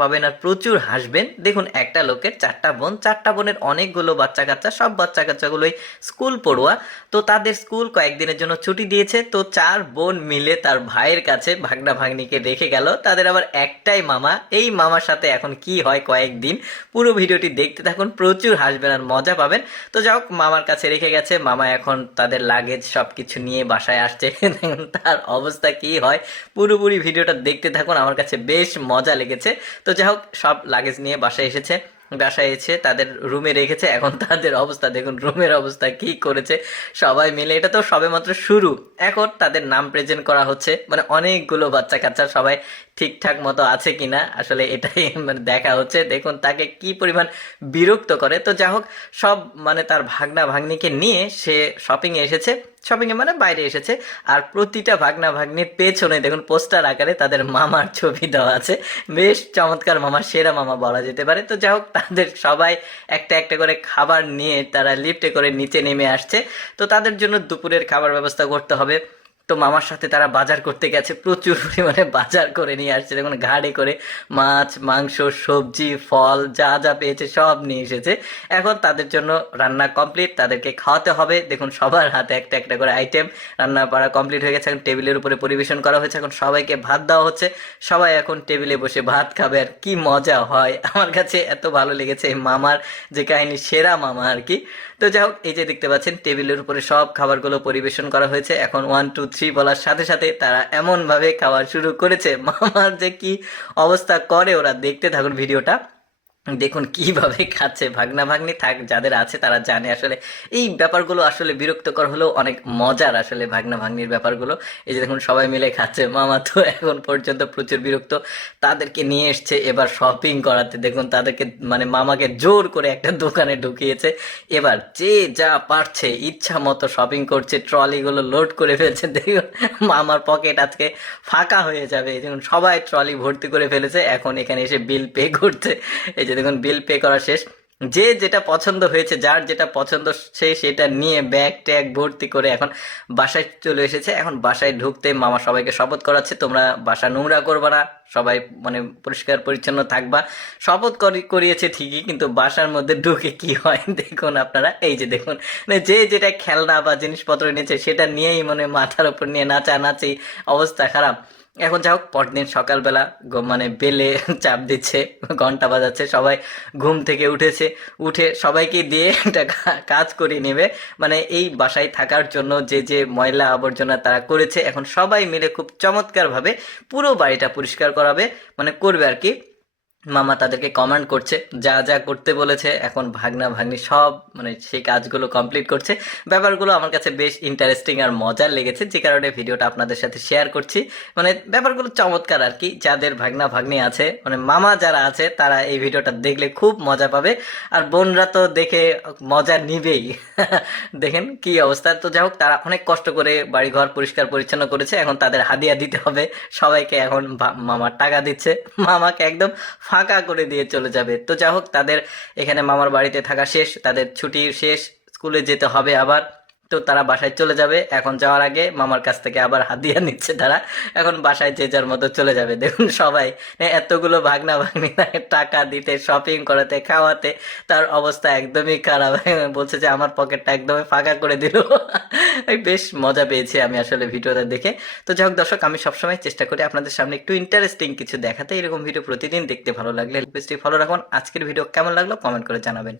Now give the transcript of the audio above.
পাবেন আর প্রচুর হাসবেন। দেখুন একটা লোকের 4টা বোন, 4টা বোনের অনেকগুলো বাচ্চা কাচ্চা, সব বাচ্চা কাচ্চাগুলোই স্কুল পড়ুয়া। তো তাদের স্কুল কয়েকদিনের জন্য ছুটি দিয়েছে, তো 4 বোন মিলে তার ভাইয়ের কাছে ভাগনা ভাগ্নিকে রেখে গেল। তাদের আবার একটাই মামা, এই মামার সাথে এখন কি হয় কয়েকদিন, পুরো ভিডিওটি দেখতে থাকুন, প্রচুর হাসবেন আর মজা পাবেন। তো যাই হোক, মামার কাছে রেখে গেছে, মামা এখন তাদের লাগেজ সবকিছু নিয়ে বাসায় আসছে। দেখুন তার অবস্থা কি হয়, পুরোপুরি ভিডিওটা দেখতে থাকুন, আমার কাছে বেশ মজা লেগেছে। তো যাই হোক, সব লাগেজ নিয়ে বাসায় এসেছে, বাসায় এসে তাদের রুমে রেখেছে। এখন তাদের অবস্থা দেখুন, রুমের অবস্থা কি করেছে সবাই মিলে। এটা তো সবেমাত্র শুরু, এখন তাদের নাম প্রেজেন্ট করা হচ্ছে, মানে অনেকগুলো বাচ্চা কাচ্চা সবাই ঠিকঠাক মতো আছে কিনা আসলে এটাই মানে দেখা হচ্ছে। দেখুন তাকে কি পরিমাণ বিরক্ত করে। তো যাই হোক, সব মানে তার ভাগনা ভাগ্নিকে নিয়ে সে শপিংয়ে এসেছে, শপিংয়ে মানে বাইরে এসেছে। আর প্রতিটা ভাগনা ভাগ্নির পেছনে দেখুন পোস্টার আকারে তাদের মামার ছবি দেওয়া আছে। বেশ চমৎকার মামা, সেরা মামা বলা যেতে পারে। তো যাই হোক, তাদের সবাই একটা একটা করে খাবার নিয়ে তারা লিফটে করে নিচে নেমে আসছে। তো তাদের জন্য দুপুরের খাবার ব্যবস্থা করতে হবে। তো মামার সাথে তারা বাজার করতে গেছে, প্রচুর পরিমাণে বাজার করে নিয়ে আসছে। দেখুন ঘাড়ে করে মাছ মাংস সবজি ফল যা যা পেয়েছে সব নিয়ে এসেছে। এখন তাদের জন্য রান্না কমপ্লিট, তাদেরকে খাওয়াতে হবে। দেখুন সবার হাতে একটা একটা করে আইটেম, রান্না করা কমপ্লিট হয়ে গেছে, এখন টেবিলের উপরে পরিবেশন করা হয়েছে। এখন সবাইকে ভাত দেওয়া হচ্ছে, সবাই এখন টেবিলে বসে ভাত খাবে। আর কি মজা হয়, আমার কাছে এত ভালো লেগেছে এই মামার যে কাহিনী, সেরা মামা আর কি। তো যাই হোক, এই যে দেখতে পাচ্ছেন টেবিলের উপরে সব খাবারগুলো পরিবেশন করা হয়েছে। এখন 1 2 3 বলার সাথে সাথে তারা এমন ভাবে খাওয়া শুরু করেছে, মামার যে কি অবস্থা করে ওরা, দেখতে থাকুন ভিডিওটা। দেখুন কিভাবে খাচ্ছে, ভাগনা ভাগ্নি থাক যাদের আছে তারা জানে আসলে এই ব্যাপারগুলো আসলে বিরক্তকর হলেও অনেক মজার আসলে ভাগনা ভাগ্নির ব্যাপারগুলো। এই যে দেখুন সবাই মিলে খাচ্ছে, মামা তো এখন পর্যন্ত প্রচুর বিরক্ত। তাদেরকে নিয়ে এসছে এবার শপিং করাতে। দেখুন তাদেরকে মানে মামাকে জোর করে একটা দোকানে ঢুকিয়েছে, এবার যে যা পারছে ইচ্ছা মতো শপিং করছে, ট্রলিগুলো লোড করে ফেলছে। দেখুন মামার পকেট আজকে ফাঁকা হয়ে যাবে। এই দেখুন সবাই ট্রলি ভর্তি করে ফেলেছে, এখন এখানে এসে বিল পে করছে। এই যে দেখুন বিল পে করা শেষ, যে যেটা পছন্দ হয়েছে, যার যেটা পছন্দ সে সেটা নিয়ে ব্যাগ ট্যাগ ভর্তি করে এখন বাসায় চলে এসেছে। এখন বাসায় ঢুকতে মামা সবাইকে শপথ করাচ্ছে, তোমরা বাসা নোংরা করবে না, সবাই মানে পরিষ্কার পরিচ্ছন্ন থাকবা। শপথ করিয়েছে ঠিকই, কিন্তু বাসার মধ্যে ঢুকে কি হয় দেখুন আপনারা। এই যে দেখুন, মানে যে যেটা খেলনা বা জিনিসপত্র নিয়েছে সেটা নিয়েই মানে মাথার উপর নিয়ে নাচানাচি, অবস্থা খারাপ। এখন যা হোক, পরদিন সকালবেলা মানে বেলে চাপ দিচ্ছে, ঘন্টা বাজাচ্ছে, সবাই ঘুম থেকে উঠেছে, উঠে সবাইকে দিয়ে একটা কাজ করে নেবে। মানে এই বাসায় থাকার জন্য যে যে ময়লা আবর্জনা তারা করেছে, এখন সবাই মিলে খুব চমৎকারভাবে পুরো বাড়িটা পরিষ্কার করাবে, মানে করবে আর কি। মামা তাদেরকে কমান্ড করছে, যা যা করতে বলেছে এখন ভাগনা ভাগ্নি সব মানে সেই কাজগুলো কমপ্লিট করছে। ব্যাপারগুলো আমার কাছে বেশ ইন্টারেস্টিং আর মজার লেগেছে, যে কারণে ভিডিওটা আপনাদের সাথে শেয়ার করছি। মানে ব্যাপারগুলো চমৎকার আর কি। যাদের ভাগনা ভাগ্নি আছে, মানে মামা যারা আছে, তারা এই ভিডিওটা দেখলে খুব মজা পাবে। আর বোনরা তো দেখে মজা নিবেই। দেখেন কি অবস্থা। তো যাই হোক, তারা অনেক কষ্ট করে বাড়িঘর পরিষ্কার পরিচ্ছন্ন করেছে, এখন তাদের হাদিয়া দিতে হবে সবাইকে। এখন মামা টাকা দিচ্ছে, মামাকে একদম ফাঁকা করে দিয়ে চলে যাবে। তো যাই হোক, তাদের এখানে মামার বাড়িতে থাকা শেষ, তাদের ছুটি শেষ, স্কুলে যেতে হবে আবার। তো তারা বাসায় চলে যাবে। এখন যাওয়ার আগে মামার কাছ থেকে আবার হাদিয়া নিচ্ছে তারা, এখন বাসায় যে যার মতো চলে যাবে। দেখুন সবাই এতগুলো ভাগনা ভাগ্নি টাকা দিতে, শপিং করাতে, খাওয়াতে, তার অবস্থা একদমই খারাপ। বলছে যে আমার পকেটটা একদমই ফাঁকা করে দিল। বেশ মজা পেয়েছি আমি আসলে ভিডিওটা দেখে। তো যাই হোক দর্শক, আমি সবসময় চেষ্টা করি আপনাদের সামনে একটু ইন্টারেস্টিং কিছু দেখাতে। এরকম ভিডিও প্রতিদিন দেখতে ভালো লাগলে পেজটি ফলো রাখুন। আজকের ভিডিও কেমন লাগলো কমেন্ট করে জানাবেন।